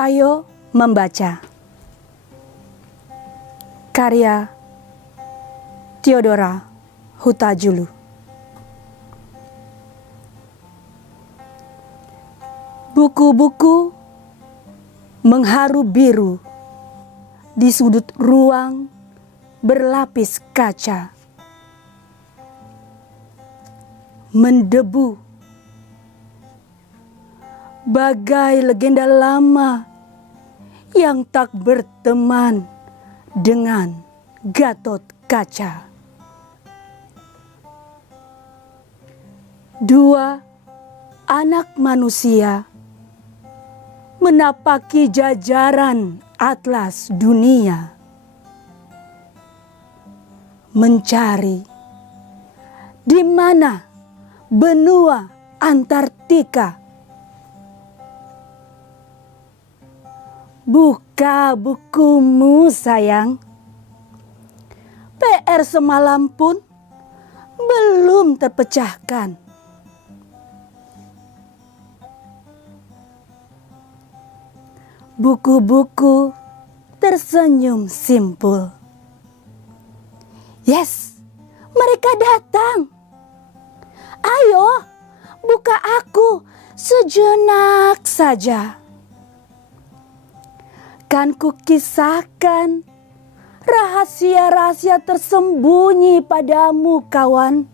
Ayo membaca. Karya Theodora Huta-Julu. Buku-buku mengharu biru di sudut ruang berlapis kaca. Mendebu bagai legenda lama yang tak berteman dengan Gatot Kaca. Dua anak manusia menapaki jajaran atlas dunia, mencari di mana benua Antartika. Buka bukumu sayang. PR semalam pun belum terpecahkan. Buku-buku tersenyum simpul. Yes, mereka datang. Ayo, buka aku sejenak saja. Kan kukisahkan rahasia-rahasia tersembunyi padamu, kawan.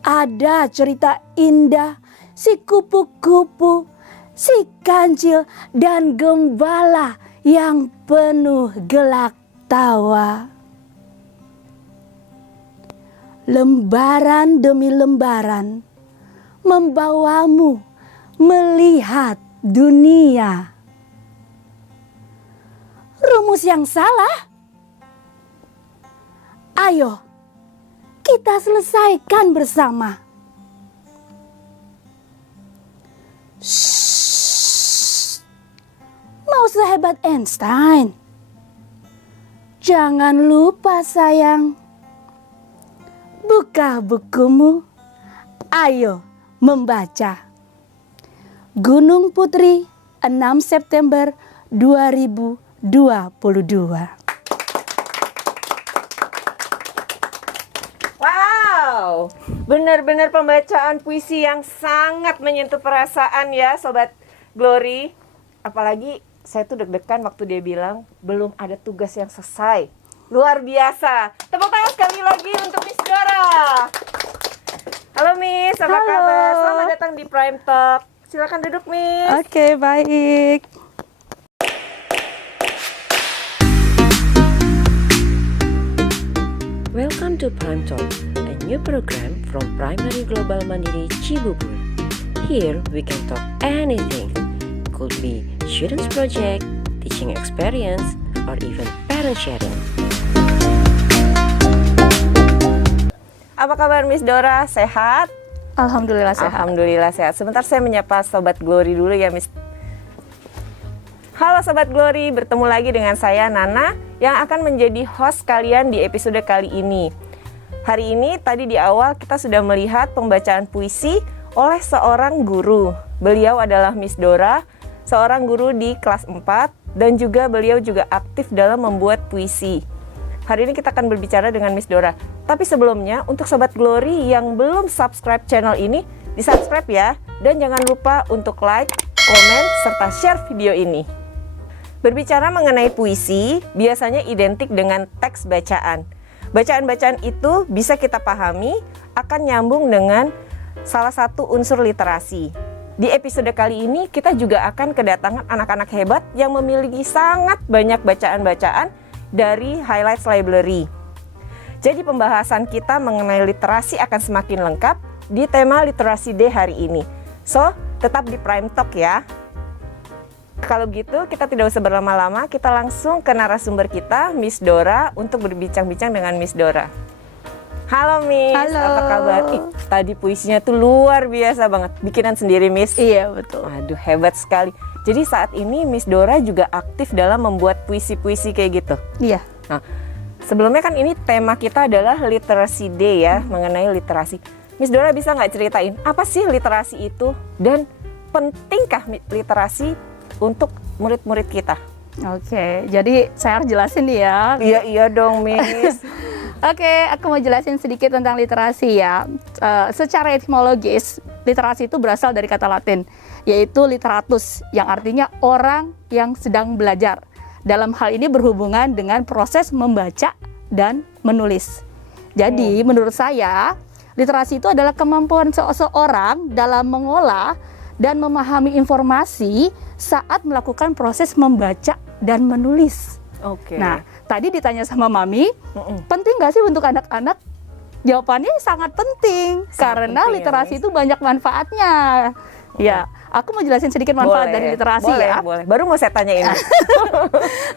Ada cerita indah si kupu-kupu, si kancil, dan gembala yang penuh gelak tawa. Lembaran demi lembaran membawamu melihat dunia. Rumus yang salah? Ayo, kita selesaikan bersama. Shh. Mau sehebat Einstein? Jangan lupa sayang. Buka bukumu. Ayo membaca. Gunung Putri, 6 September 2022. Wow, benar-benar pembacaan puisi yang sangat menyentuh perasaan ya Sobat Glory. Apalagi saya tuh deg-degan waktu dia bilang belum ada tugas yang selesai. Luar biasa. Tepuk tangan sekali lagi untuk Miss Dora. Halo Miss, apa kabar? Selamat datang di Prime Talk. Silakan duduk Miss. Oke, baik. Welcome to Prime Talk, a new program from Primary Global Mandiri Cibubur. Here we can talk anything. Could be students project, teaching experience, or even parent sharing. Apa kabar Miss Dora? Sehat? Alhamdulillah sehat. Alhamdulillah sehat. Sebentar saya menyapa Sobat Glory dulu ya Miss. Halo Sobat Glory, bertemu lagi dengan saya Nana yang akan menjadi host kalian di episode kali ini. Hari ini tadi di awal kita sudah melihat pembacaan puisi oleh seorang guru. Beliau adalah Miss Dora, seorang guru di kelas 4 dan juga beliau juga aktif dalam membuat puisi. Hari ini kita akan berbicara dengan Miss Dora. Tapi sebelumnya untuk Sobat Glory yang belum subscribe channel ini, di-subscribe ya. Dan jangan lupa untuk like, komen, serta share video ini. Berbicara mengenai puisi, biasanya identik dengan teks bacaan. Bacaan-bacaan itu bisa kita pahami akan nyambung dengan salah satu unsur literasi. Di episode kali ini kita juga akan kedatangan anak-anak hebat yang memiliki sangat banyak bacaan-bacaan dari Highlights Library. Jadi pembahasan kita mengenai literasi akan semakin lengkap di tema Literasi Day hari ini. So, tetap di Prime Talk ya. Kalau gitu kita tidak usah berlama-lama, kita langsung ke narasumber kita, Miss Dora, untuk berbincang-bincang dengan Miss Dora. Halo Miss, Halo. apa kabar? Tadi puisinya tuh luar biasa banget, bikinan sendiri Miss. Iya, betul. Aduh, hebat sekali. Jadi saat ini Miss Dora juga aktif dalam membuat puisi-puisi kayak gitu. Iya. Nah, sebelumnya kan ini tema kita adalah Literasi Day ya, mengenai literasi. Miss Dora bisa nggak ceritain apa sih literasi itu dan pentingkah literasi untuk murid-murid kita? Oke, jadi saya harus jelasin nih ya. Iya dong, Miss. Oke, aku mau jelasin sedikit tentang literasi ya. Secara etimologis, literasi itu berasal dari kata Latin, yaitu literatus, yang artinya orang yang sedang belajar. Dalam hal ini berhubungan dengan proses membaca dan menulis. Jadi, menurut saya, literasi itu adalah kemampuan seseorang dalam mengolah dan memahami informasi saat melakukan proses membaca dan menulis. Oke. Nah, tadi ditanya sama Mami, penting nggak sih untuk anak-anak? Jawabannya sangat penting, karena penting ya, literasi Miss. itu banyak manfaatnya. Ya, aku mau jelasin sedikit manfaat dari literasi boleh, ya. Boleh. Baru mau saya tanyain.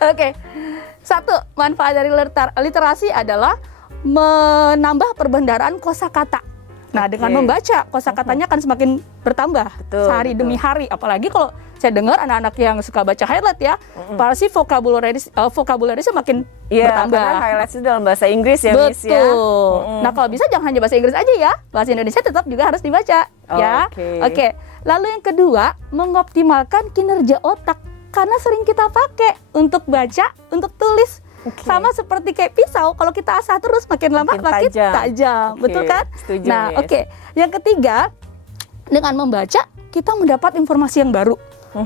Oke, satu manfaat dari literasi adalah menambah perbendaharaan kosakata. Nah, dengan membaca kosakatanya akan semakin bertambah sehari demi hari. Apalagi kalau saya dengar anak-anak yang suka baca highlight ya, pasti vocabulary-nya makin bertambah. Karena highlights itu dalam bahasa Inggris ya, Miss ya. Betul. Nah, kalau bisa jangan hanya bahasa Inggris aja ya, bahasa Indonesia tetap juga harus dibaca ya. Oke. Lalu yang kedua, mengoptimalkan kinerja otak, karena sering kita pakai untuk baca, untuk tulis. Sama seperti kayak pisau, kalau kita asah terus makin lama makin tajam. Betul kan? Setuju, nah, Miss. oke. Yang ketiga, dengan membaca kita mendapat informasi yang baru.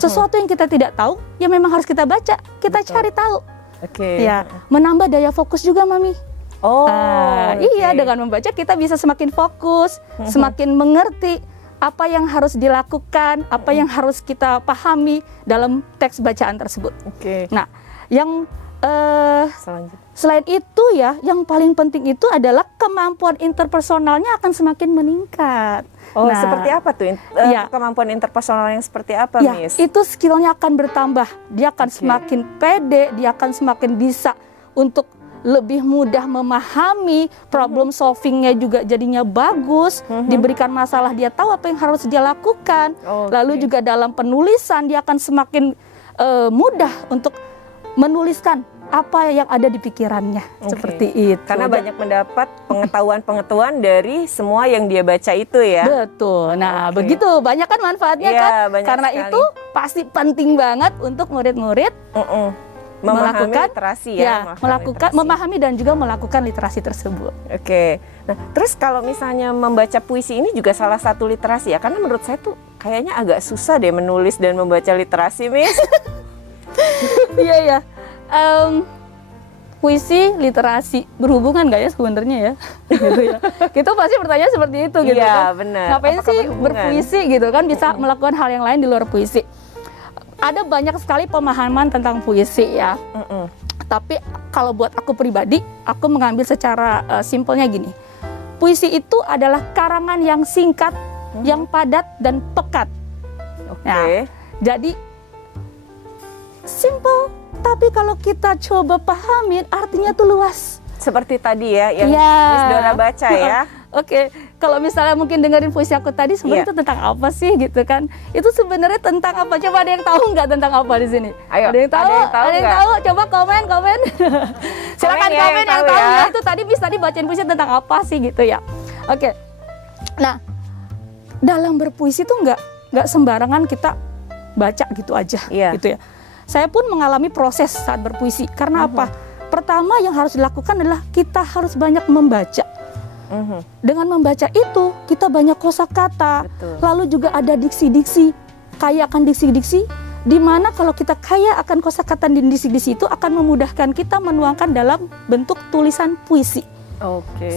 Sesuatu yang kita tidak tahu, ya memang harus kita baca, kita cari tahu. Ya, menambah daya fokus juga, Mami. Iya, dengan membaca kita bisa semakin fokus, semakin mengerti apa yang harus dilakukan, apa yang harus kita pahami dalam teks bacaan tersebut. Nah, yang selain itu ya, yang paling penting itu adalah kemampuan interpersonalnya akan semakin meningkat. Nah, seperti apa tuh kemampuan interpersonal yang seperti apa, ya, Miss? itu skillnya akan bertambah. Dia akan semakin pede, dia akan semakin bisa untuk lebih mudah memahami, problem solvingnya juga jadinya bagus. Diberikan masalah dia tahu apa yang harus dia lakukan. Lalu juga dalam penulisan dia akan semakin mudah untuk menuliskan apa yang ada di pikirannya, seperti itu. Karena banyak mendapat pengetahuan-pengetahuan dari semua yang dia baca itu ya. Betul. Nah, begitu banyak kan manfaatnya kan? Karena sekali. Itu pasti penting banget untuk murid-murid melakukan literasi ya, memahami dan juga melakukan literasi tersebut. Nah, terus kalau misalnya membaca puisi ini juga salah satu literasi ya, karena menurut saya tuh kayaknya agak susah deh menulis dan membaca literasi, Miss. Iya. Puisi, literasi berhubungan nggak ya sebenarnya ya? Gitu ya. Kita pasti bertanya seperti itu gitu kan. Benar. Ngapain sih berpuisi gitu kan, bisa melakukan hal yang lain di luar puisi. Ada banyak sekali pemahaman tentang puisi ya. Tapi kalau buat aku pribadi, aku mengambil secara simpelnya gini. Puisi itu adalah karangan yang singkat, yang padat dan pekat. Nah, jadi simple. Tapi kalau kita coba pahamin, artinya tuh luas. Seperti tadi ya, yang Miss Dora baca ya. Kalau misalnya mungkin dengerin puisi aku tadi, sebenarnya itu tentang apa sih gitu kan? Itu sebenarnya tentang apa? Coba ada yang tahu nggak tentang apa di sini? Ayo, ada yang tahu? Coba komen. Silakan komen yang tahu ya. Itu tadi Miss tadi bacain puisi tentang apa sih gitu ya? Nah, dalam berpuisi tuh nggak sembarangan kita baca gitu aja, gitu ya. Saya pun mengalami proses saat berpuisi. Karena apa? Pertama yang harus dilakukan adalah kita harus banyak membaca. Dengan membaca itu, kita banyak kosakata. Lalu juga ada diksi-diksi, kaya akan diksi-diksi, di mana kalau kita kaya akan kosakata dan diksi-diksi itu akan memudahkan kita menuangkan dalam bentuk tulisan puisi.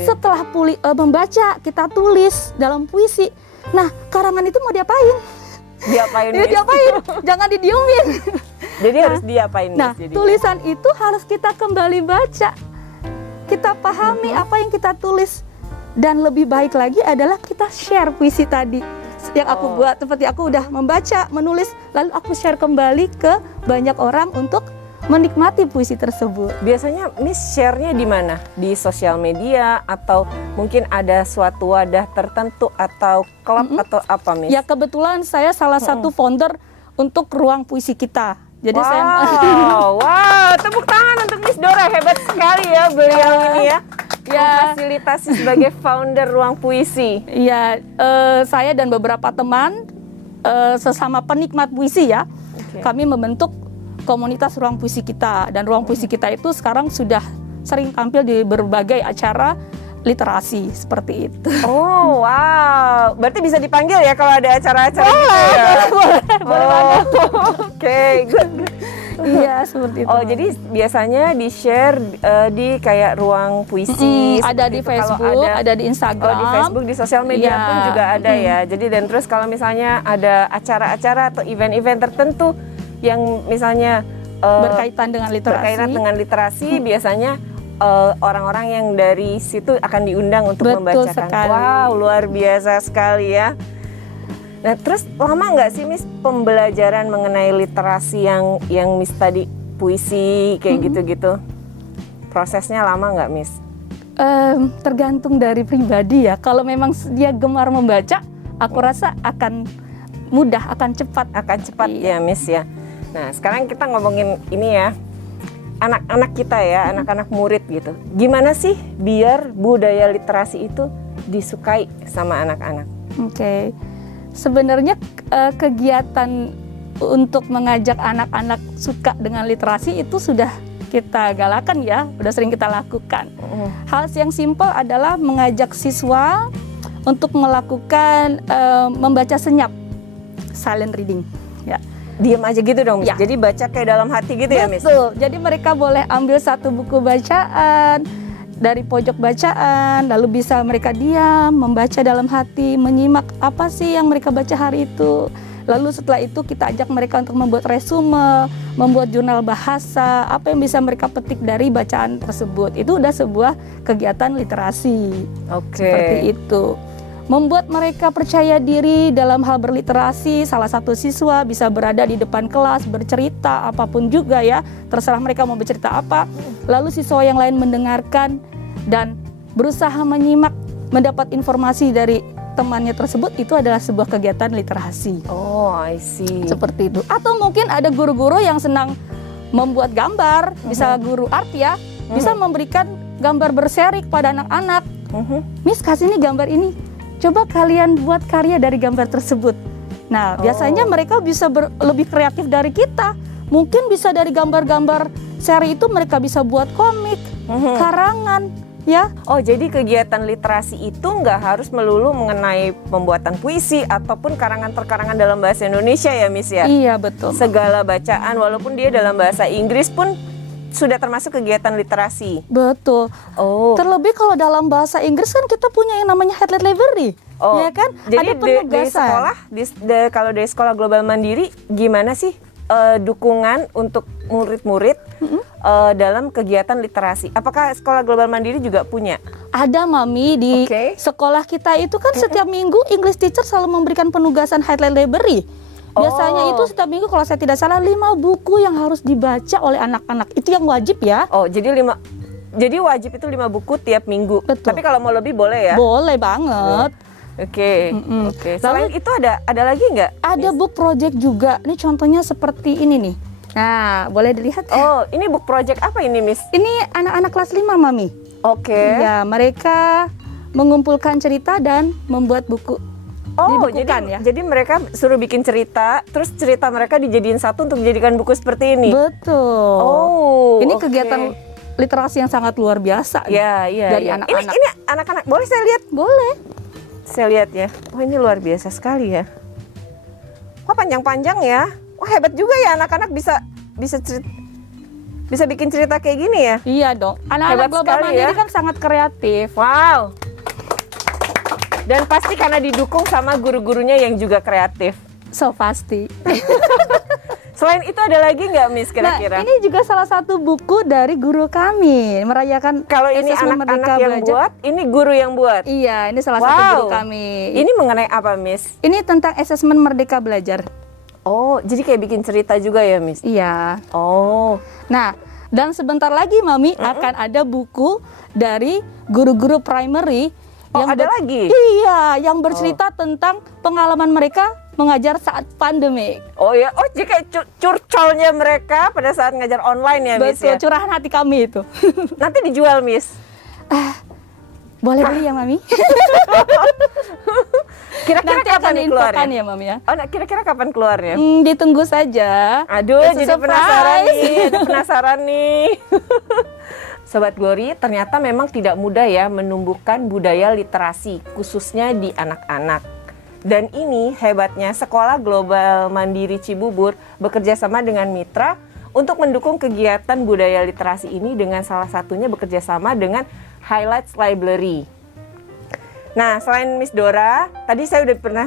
Setelah membaca, kita tulis dalam puisi. Nah, karangan itu mau diapain? Diapain? Jangan didiemin. Jadi harus diapain? Nah, tulisan itu harus kita kembali baca. Kita pahami apa yang kita tulis. Dan lebih baik lagi adalah kita share puisi tadi yang aku buat, seperti aku udah membaca, menulis, lalu aku share kembali ke banyak orang untuk menikmati puisi tersebut. Biasanya Miss share-nya di mana? Di sosial media atau mungkin ada suatu wadah tertentu atau klub atau apa, Miss? Ya, kebetulan saya salah satu founder untuk ruang puisi kita. Jadi tepuk tangan untuk Miss Dora, hebat sekali ya beliau ini ya. Fasilitasi sebagai founder ruang puisi. Iya, saya dan beberapa teman sesama penikmat puisi ya. kami membentuk komunitas ruang puisi kita, dan ruang puisi kita itu sekarang sudah sering tampil di berbagai acara literasi seperti itu. Oh, wow. Berarti bisa dipanggil ya kalau ada acara-acara gitu ya? Boleh. Oke, good. Iya, seperti itu. Oh, jadi biasanya di-share di kayak ruang puisi. Ada di seperti itu. Kalau Facebook, ada di Instagram. Oh, di Facebook, di sosial media Iya. pun juga ada ya. Jadi dan terus kalau misalnya ada acara-acara atau event-event tertentu yang misalnya berkaitan dengan literasi. berkaitan dengan literasi, biasanya orang-orang yang dari situ akan diundang untuk Betul membacakan. sekali. Wow, luar biasa sekali ya. Nah, terus lama nggak sih Miss pembelajaran mengenai literasi yang Miss tadi puisi kayak gitu-gitu? Prosesnya lama nggak Miss? Tergantung dari pribadi ya. Kalau memang dia gemar membaca, aku rasa akan mudah, akan cepat. Akan cepat Iya. ya Miss ya. Nah, sekarang kita ngomongin ini ya. Anak-anak kita ya, anak-anak murid gitu. Gimana sih biar budaya literasi itu disukai sama anak-anak? Oke. Sebenarnya kegiatan untuk mengajak anak-anak suka dengan literasi itu sudah kita galakan ya, udah sering kita lakukan. Hal yang simpel adalah mengajak siswa untuk melakukan membaca senyap, silent reading. Ya. Diam aja gitu dong Miss. Ya. Jadi baca kayak dalam hati gitu ya Miss? Betul. Jadi mereka boleh ambil satu buku bacaan dari pojok bacaan, lalu bisa mereka diam, membaca dalam hati, menyimak apa sih yang mereka baca hari itu. Lalu setelah itu kita ajak mereka untuk membuat resume, membuat jurnal bahasa, apa yang bisa mereka petik dari bacaan tersebut. Itu udah sebuah kegiatan literasi. Oke. Seperti itu. Membuat mereka percaya diri dalam hal berliterasi. Salah satu siswa bisa berada di depan kelas, bercerita apapun juga ya, terserah mereka mau bercerita apa. Lalu siswa yang lain mendengarkan dan berusaha menyimak, mendapat informasi dari temannya tersebut. Itu adalah sebuah kegiatan literasi. Oh, I see. Seperti itu. Atau mungkin ada guru-guru yang senang membuat gambar, bisa guru art ya, bisa memberikan gambar berseri kepada anak-anak. Miss, kasih nih gambar ini, coba kalian buat karya dari gambar tersebut. Nah, biasanya mereka bisa lebih kreatif dari kita. Mungkin bisa dari gambar-gambar seri itu mereka bisa buat komik, karangan, ya. Oh, jadi kegiatan literasi itu nggak harus melulu mengenai pembuatan puisi ataupun karangan-perkarangan dalam bahasa Indonesia ya Miss ya? Iya, betul. Segala bacaan walaupun dia dalam bahasa Inggris pun sudah termasuk kegiatan literasi. Betul. Oh. Terlebih kalau dalam bahasa Inggris kan kita punya yang namanya headlet library. Oh, Ya kan? jadi Ada di penugasan. sekolah, kalau dari sekolah global mandiri, gimana sih dukungan untuk murid-murid dalam kegiatan literasi? Apakah sekolah global mandiri juga punya? Ada Mami di Oke. sekolah kita itu kan setiap minggu English teacher selalu memberikan penugasan headlet library. Biasanya itu setiap minggu kalau saya tidak salah 5 buku yang harus dibaca oleh anak-anak. Itu yang wajib ya. Oh, jadi wajib itu 5 buku tiap minggu. Betul. Tapi kalau mau lebih boleh ya? Boleh banget. Oke. Oke. Selain itu ada lagi nggak? Ada book project juga. Ini contohnya seperti ini nih. Nah, boleh dilihat. Oh, ini book project apa ini, Miss? Ini anak-anak kelas 5, Mami. Oke. Ya, mereka mengumpulkan cerita dan membuat buku. Oh, Dibukukan, ya. jadi mereka suruh bikin cerita, terus cerita mereka dijadiin satu untuk dijadikan buku seperti ini. Betul. Oh, Ini oke. kegiatan literasi yang sangat luar biasa. Ya, ya, Dari ya. anak-anak. Ini anak-anak. Boleh saya lihat? Boleh. Saya lihat ya. Wah, ini luar biasa sekali ya. Wah, panjang-panjang ya. Wah, hebat juga ya anak-anak bisa bikin cerita kayak gini ya. Iya dong. Anak-anak Hebat global sekali mandiri ya. kan sangat kreatif. Wow. Dan pasti karena didukung sama guru-gurunya yang juga kreatif. So pasti. Selain itu ada lagi nggak, Miss, kira-kira? Nah, ini juga salah satu buku dari guru kami merayakan Kalau ini Asesmen anak-anak Merdeka yang Belajar. buat, ini guru yang buat. Iya, ini salah satu guru kami. Ini mengenai apa, Miss? Ini tentang asesmen Merdeka Belajar. Oh, jadi kayak bikin cerita juga ya, Miss? Iya. Oh. Nah, dan sebentar lagi Mami akan ada buku dari guru-guru primary Oh, ada lagi? Iya, yang bercerita tentang pengalaman mereka mengajar saat pandemi. Oh ya, oh jadi kayak curcolnya mereka pada saat ngajar online ya, Miss Betul, ya? curahan hati kami itu. Nanti dijual, Miss? Boleh beli ya, Mami? Kira-kira Nanti kapan akan nih keluarnya? diinfokan ya, Mam ya. Oh, nah, kira-kira kapan keluarnya? Ditunggu saja. Aduh, It's a jadi penasaran surprise. nih, jadi penasaran nih. Sobat Glory, ternyata memang tidak mudah ya menumbuhkan budaya literasi, khususnya di anak-anak. Dan ini hebatnya Sekolah Global Mandiri Cibubur bekerja sama dengan mitra untuk mendukung kegiatan budaya literasi ini dengan salah satunya bekerja sama dengan Highlights Library. Nah, selain Miss Dora, tadi saya udah pernah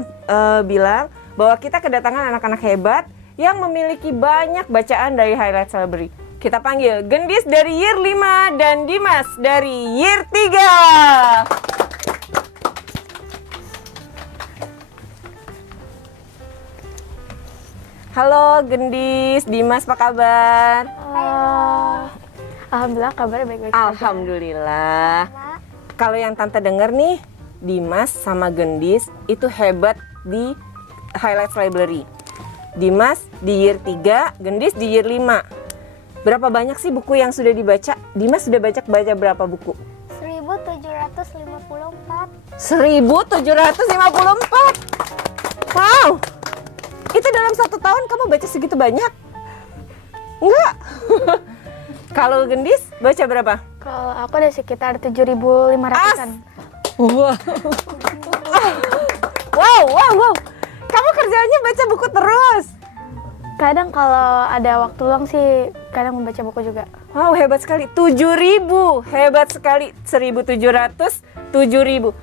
bilang bahwa kita kedatangan anak-anak hebat yang memiliki banyak bacaan dari Highlights Library. Kita panggil Gendis dari Year 5 dan Dimas dari Year 3. Halo Gendis, Dimas apa kabar? Alhamdulillah kabarnya baik-baik saja. Alhamdulillah. Kalau yang Tante denger nih, Dimas sama Gendis itu hebat di Highlights Library. Dimas di Year 3, Gendis di Year 5. Berapa banyak sih buku yang sudah dibaca? Dimas sudah baca berapa buku? 1754. 1754. Wow. Itu dalam 1 tahun kamu baca segitu banyak? Enggak. Kalau Gendis baca berapa? Kalau aku ada sekitar 7.500-an. Wow. Kamu kerjanya baca buku terus. Kadang kalau ada waktu luang sih kadang membaca buku juga. Wow, hebat sekali. 7.000. Hebat sekali. 1.700, 7.000.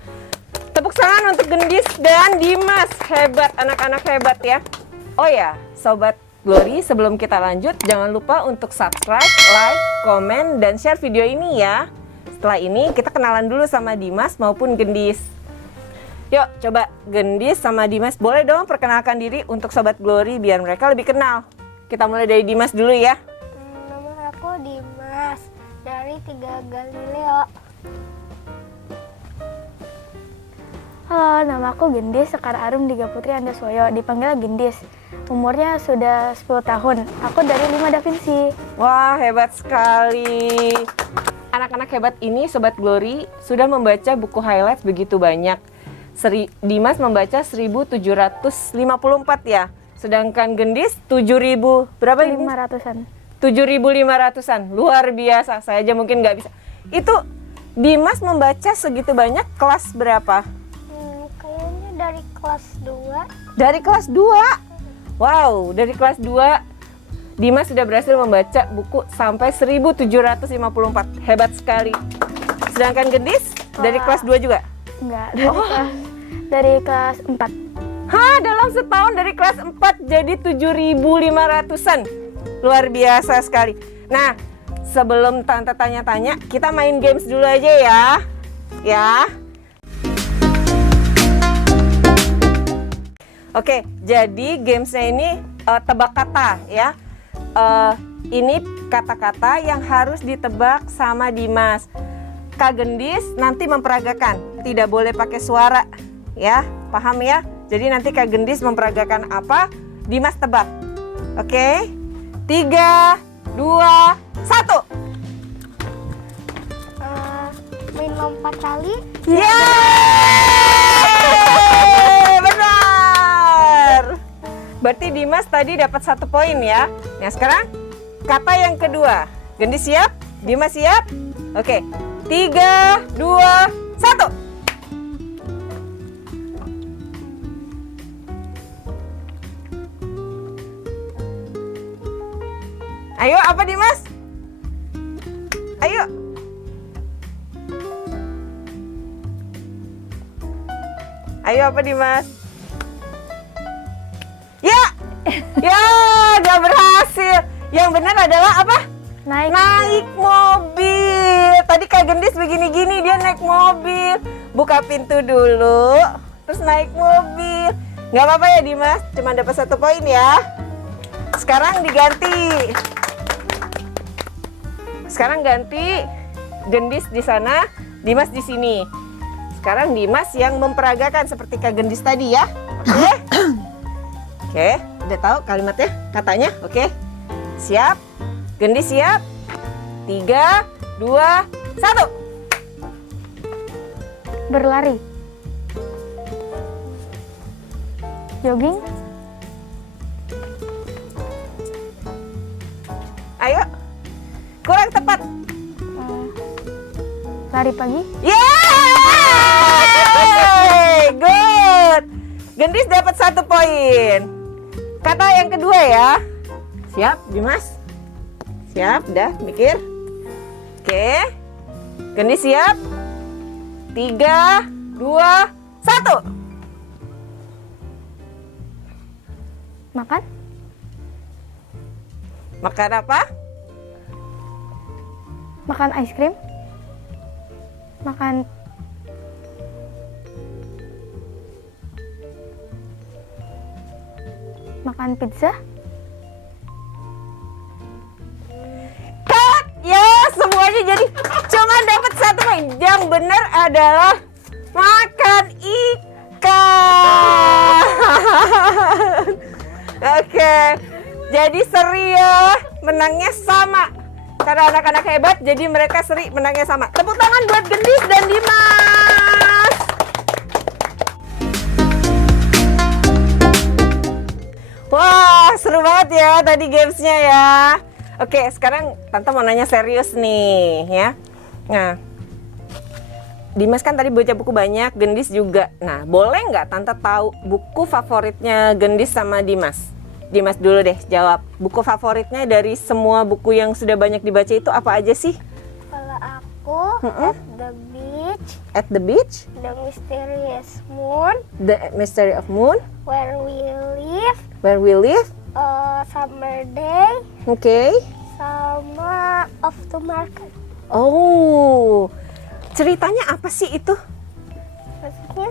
Tepuk tangan untuk Gendis dan Dimas. Hebat, anak-anak hebat ya. Oh ya, Sobat Glory, sebelum kita lanjut, jangan lupa untuk subscribe, like, komen, dan share video ini ya. Setelah ini, kita kenalan dulu sama Dimas maupun Gendis. Yuk, coba Gendis sama Dimas, boleh dong perkenalkan diri untuk Sobat Glory biar mereka lebih kenal. Kita mulai dari Dimas dulu ya. Nama aku Dimas dari 3 Galileo. Halo, nama aku Gendis Sekar Arum Diga Putri Andaswoyo, dipanggil Gendis. Umurnya sudah 10 tahun. Aku dari 5 Da Vinci. Wah, hebat sekali. Anak-anak hebat ini, Sobat Glory, sudah membaca buku Highlights begitu banyak. Dimas membaca 1.754 ya. Sedangkan Gendis 7.000, berapa ini? 500-an. 7.500-an. Luar biasa, saya aja mungkin nggak bisa. Itu Dimas membaca segitu banyak kelas berapa? Kayaknya dari kelas 2. Dari kelas 2. Wow, dari kelas 2 Dimas sudah berhasil membaca buku sampai 1.754. Hebat sekali. Sedangkan Gendis dari kelas 2 juga? Enggak, dari kelas 4. Hah, dalam setahun dari kelas 4 jadi 7.500-an. Luar biasa sekali. Nah, sebelum Tante tanya-tanya, kita main games dulu aja ya. Ya. Oke, jadi gamesnya ini tebak kata ya. Ini kata-kata yang harus ditebak sama Dimas. Kak Gendis nanti memperagakan, tidak boleh pakai suara ya, paham ya? Jadi nanti Kak Gendis memperagakan apa, Dimas tebak. Oke, 3, 2, 1. Main lompat tali. Yeay! Benar. Berarti Dimas tadi dapat 1 poin ya. Nah sekarang kata yang kedua. Gendis siap? Dimas siap? Oke. 3, 2, 1. Ayo, apa Dimas? Ayo. Ayo, apa Dimas? Ya, ya, gak berhasil. Yang benar adalah apa? Naik mobil. Tadi Kak Gendis begini-gini, dia naik mobil. Buka pintu dulu, terus naik mobil. Gak apa-apa ya Dimas, cuma dapat 1 poin ya. Sekarang diganti. Sekarang ganti, Gendis di sana, Dimas di sini. Sekarang Dimas yang memperagakan seperti Kak Gendis tadi ya. Oke? Oke, udah tahu kalimatnya, katanya? Oke. Siap? Gendis siap? 3, 2, 1. Berlari. Jogging. Ayo. Kurang tepat. Lari pagi. Yeay! Good. Gendis dapat 1 poin. Kata yang kedua ya. Siap, Dimas? Siap, dah mikir. Oke. Gendis siap? 3, 2, 1. Makan. Makan apa? Makan ice cream. Makan pizza. Cut! Ya, semuanya jadi cuma dapat 1 poin. Yang benar adalah makan ikan. Oke. Jadi seri ya, menangnya sama. Karena anak-anak hebat, jadi mereka seri menangnya sama. Tepuk tangan buat Gendis dan Dimas. Wah, seru banget ya tadi gamesnya ya. Oke, sekarang Tante mau nanya serius nih ya. Nah, Dimas kan tadi baca buku banyak, Gendis juga. Nah, boleh nggak Tante tahu buku favoritnya Gendis sama Dimas? Dimas dulu deh jawab. Buku favoritnya dari semua buku yang sudah banyak dibaca itu apa aja sih? Kalau aku At the Beach, At the Beach, The Mysterious Moon, The Mystery of Moon, Where We Live, Where We Live, Summer Day, oke. sama Off to Market. Oh, ceritanya apa sih itu? Maksudnya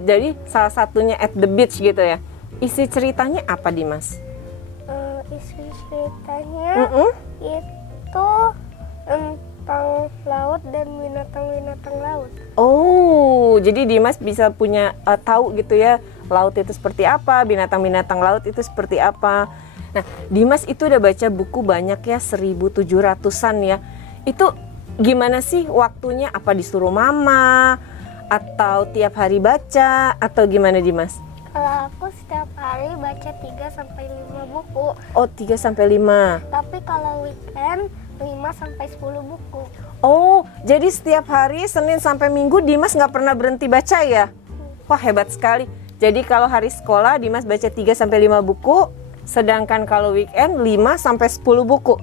Jadi salah satunya At the Beach gitu ya. Isi ceritanya apa, Dimas? isi ceritanya Mm-mm. itu tentang laut dan binatang-binatang laut. Oh, jadi Dimas bisa punya tahu gitu ya, laut itu seperti apa, binatang-binatang laut itu seperti apa. Nah, Dimas itu udah baca buku banyak ya, 1.700-an ya. Itu gimana sih waktunya? Apa disuruh mama? Atau tiap hari baca? Atau gimana, Dimas? Kalau aku setiap hari baca 3-5 buku, Oh, 3-5. tapi kalau weekend 5-10 buku. Oh, jadi setiap hari Senin sampai Minggu Dimas nggak pernah berhenti baca ya? Wah, hebat sekali. Jadi kalau hari sekolah Dimas baca 3-5 buku, sedangkan kalau weekend 5-10 buku.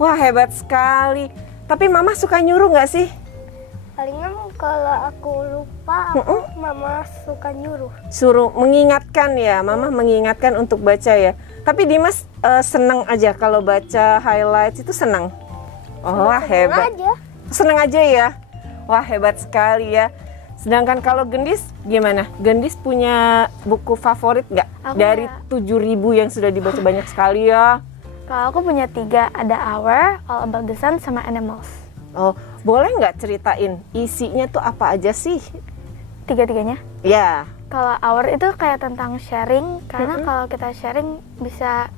Wah, hebat sekali. Tapi mama suka nyuruh nggak sih? Palingan kalau aku lupa, mama suka nyuruh. Suruh mengingatkan ya, mama mengingatkan untuk baca ya. Tapi Dimas senang aja kalau baca highlights itu senang. Oh, wah, hebat. Aja. Senang aja ya. Wah, hebat sekali ya. Sedangkan kalau Gendis gimana? Gendis punya buku favorit nggak? Aku Dari punya. 7.000 yang sudah dibaca banyak sekali ya. Kalau aku punya 3, ada Hour, All About the Sun, sama Animals. Oh, boleh nggak ceritain isinya tuh apa aja sih? 3-tiganya. Ya. Kalau Hour itu kayak tentang sharing, karena kalau kita sharing bisa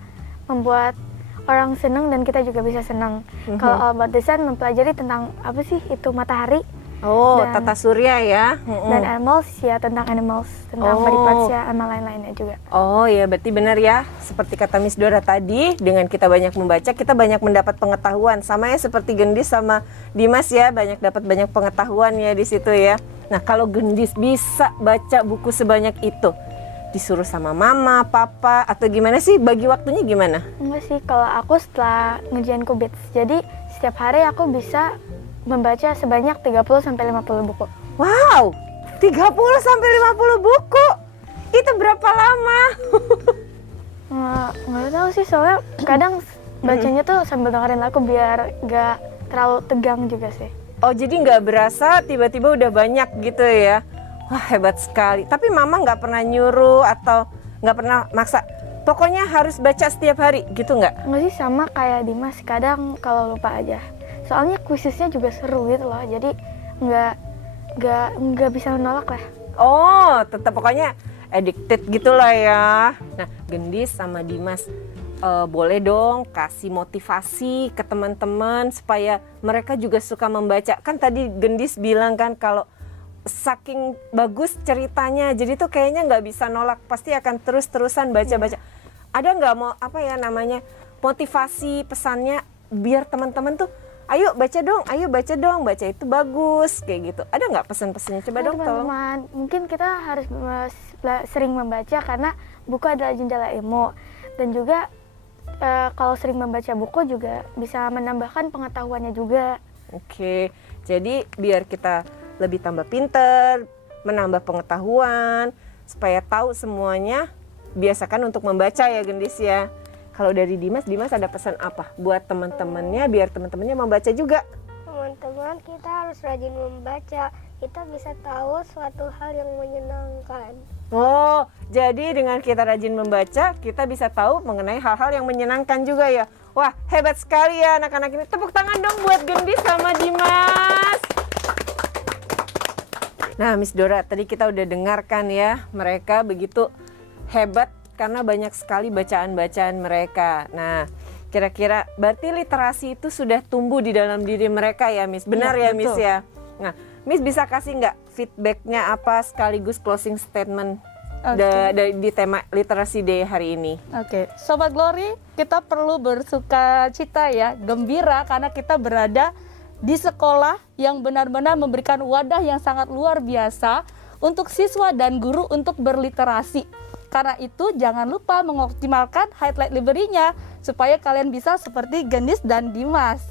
membuat orang senang dan kita juga bisa senang. Kalau All About the Sun mempelajari tentang apa sih itu matahari. Oh, Dan- tata surya ya. Dan Animals ya tentang animals, tentang body parts ya sama lain-lainnya juga. Oh ya, berarti benar ya. Seperti kata Miss Dora tadi, dengan kita banyak membaca, kita banyak mendapat pengetahuan. Sama ya seperti Gendis sama Dimas ya, dapat banyak pengetahuan ya di situ ya. Nah, kalau Gendis bisa baca buku sebanyak itu, disuruh sama mama, papa, atau gimana sih? Bagi waktunya gimana? Enggak sih, kalau aku setelah ngerjain Kubits. Jadi setiap hari aku bisa membaca sebanyak 30-50 buku. Wow, 30-50 buku. Itu berapa lama? Nggak tahu sih, soalnya kadang bacanya tuh sambil dengerin lagu biar gak terlalu tegang juga sih. Oh, jadi nggak berasa tiba-tiba udah banyak gitu ya? Wah, hebat sekali. Tapi mama nggak pernah nyuruh atau nggak pernah maksa? Pokoknya harus baca setiap hari gitu nggak? Enggak sih, sama kayak Dimas, kadang kalau lupa aja. Soalnya kuisisnya juga seru gitu loh, jadi nggak bisa menolak lah. Oh, tetap pokoknya addicted gitulah ya. Nah, Gendis sama Dimas boleh dong kasih motivasi ke teman-teman supaya mereka juga suka membaca. Kan tadi Gendis bilang kan kalau saking bagus ceritanya, jadi tuh kayaknya nggak bisa nolak, pasti akan terus-terusan baca-baca. Ada nggak mau apa ya namanya motivasi pesannya biar teman-teman tuh ayo baca dong, baca itu bagus kayak gitu. Ada nggak pesan-pesannya? Coba dong tolong. Teman-teman, mungkin kita harus sering membaca karena buku adalah jendela ilmu, dan juga kalau sering membaca buku juga bisa menambahkan pengetahuannya juga. Oke, jadi biar kita lebih tambah pinter, menambah pengetahuan, supaya tahu semuanya, biasakan untuk membaca ya Gendis ya. Kalau dari Dimas ada pesan apa buat teman-temannya biar teman-temannya membaca juga? Teman-teman, kita harus rajin membaca. Kita bisa tahu suatu hal yang menyenangkan. Oh, jadi dengan kita rajin membaca, kita bisa tahu mengenai hal-hal yang menyenangkan juga ya. Wah, hebat sekali ya anak-anak ini. Tepuk tangan dong buat Gendis sama Dimas. Nah, Miss Dora, tadi kita udah dengarkan ya, mereka begitu hebat karena banyak sekali bacaan-bacaan mereka. Nah, kira-kira berarti literasi itu sudah tumbuh di dalam diri mereka ya, Miss? Benar ya, Miss ya? Nah, Miss bisa kasih nggak feedbacknya apa sekaligus closing statement di tema Literasi Day hari ini? Oke, Sobat Glory, kita perlu bersuka cita ya, gembira karena kita berada di sekolah yang benar-benar memberikan wadah yang sangat luar biasa untuk siswa dan guru untuk berliterasi. Karena itu jangan lupa mengoptimalkan highlight library-nya supaya kalian bisa seperti Gendis dan Dimas.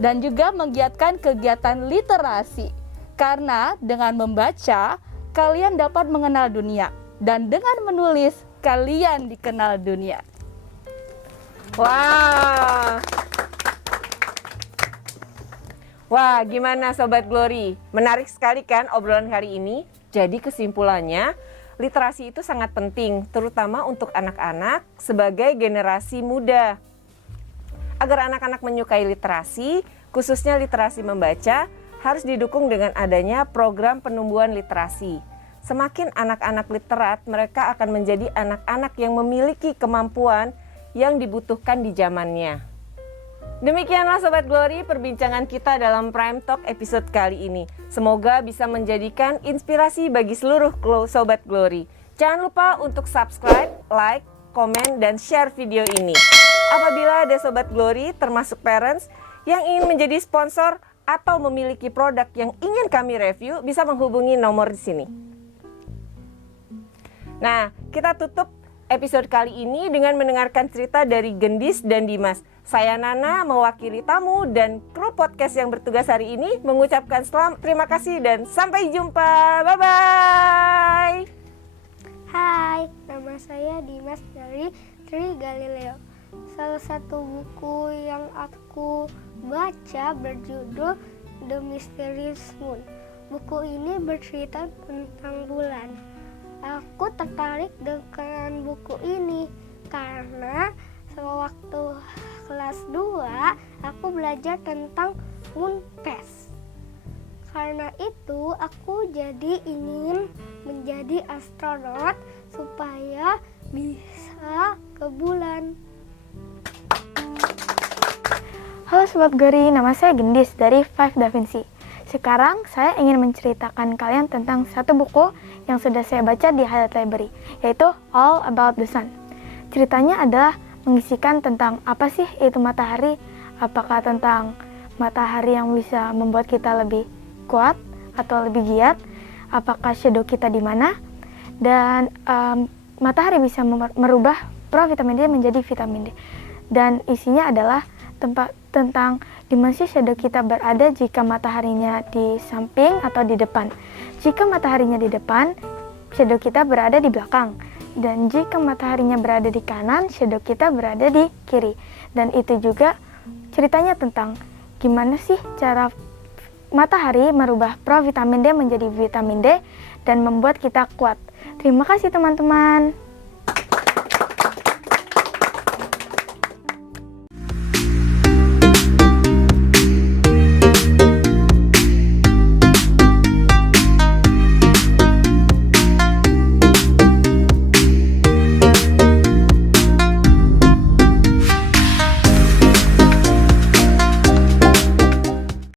Dan juga menggiatkan kegiatan literasi. Karena dengan membaca, kalian dapat mengenal dunia. Dan dengan menulis, kalian dikenal dunia. Wah. Wah, gimana Sobat Glory? Menarik sekali kan obrolan hari ini? Jadi kesimpulannya, literasi itu sangat penting, terutama untuk anak-anak sebagai generasi muda. Agar anak-anak menyukai literasi, khususnya literasi membaca, harus didukung dengan adanya program penumbuhan literasi. Semakin anak-anak literat, mereka akan menjadi anak-anak yang memiliki kemampuan yang dibutuhkan di zamannya. Demikianlah Sobat Glory perbincangan kita dalam Prime Talk episode kali ini. Semoga bisa menjadikan inspirasi bagi seluruh Sobat Glory. Jangan lupa untuk subscribe, like, komen, dan share video ini. Apabila ada Sobat Glory termasuk parents yang ingin menjadi sponsor atau memiliki produk yang ingin kami review, bisa menghubungi nomor di sini. Nah, kita tutup episode kali ini dengan mendengarkan cerita dari Gendis dan Dimas. Saya Nana mewakili tamu dan kru podcast yang bertugas hari ini mengucapkan terima kasih dan sampai jumpa. Bye-bye. Hai, nama saya Dimas dari Tri Galileo. Salah satu buku yang aku baca berjudul The Mysterious Moon. Buku ini bercerita tentang bulan. Aku tertarik dengan buku ini karena sewaktu kelas 2 aku belajar tentang moon phase. Karena itu aku jadi ingin menjadi astronot supaya bisa ke bulan. Halo Sobat Glory, nama saya Gendis dari Five Da Vinci. Sekarang saya ingin menceritakan kalian tentang satu buku yang sudah saya baca di Highlight Library, yaitu All About the Sun. Ceritanya adalah mengisikan tentang apa sih itu matahari, apakah tentang matahari yang bisa membuat kita lebih kuat atau lebih giat, apakah shadow kita di mana, dan matahari bisa merubah provitamin D menjadi vitamin D. Dan isinya adalah tentang di mana sih shadow kita berada jika mataharinya di samping atau di depan. Jika mataharinya di depan, shadow kita berada di belakang. Dan jika mataharinya berada di kanan, shadow kita berada di kiri. Dan itu juga ceritanya tentang gimana sih cara matahari merubah provitamin D menjadi vitamin D dan membuat kita kuat. Terima kasih teman-teman.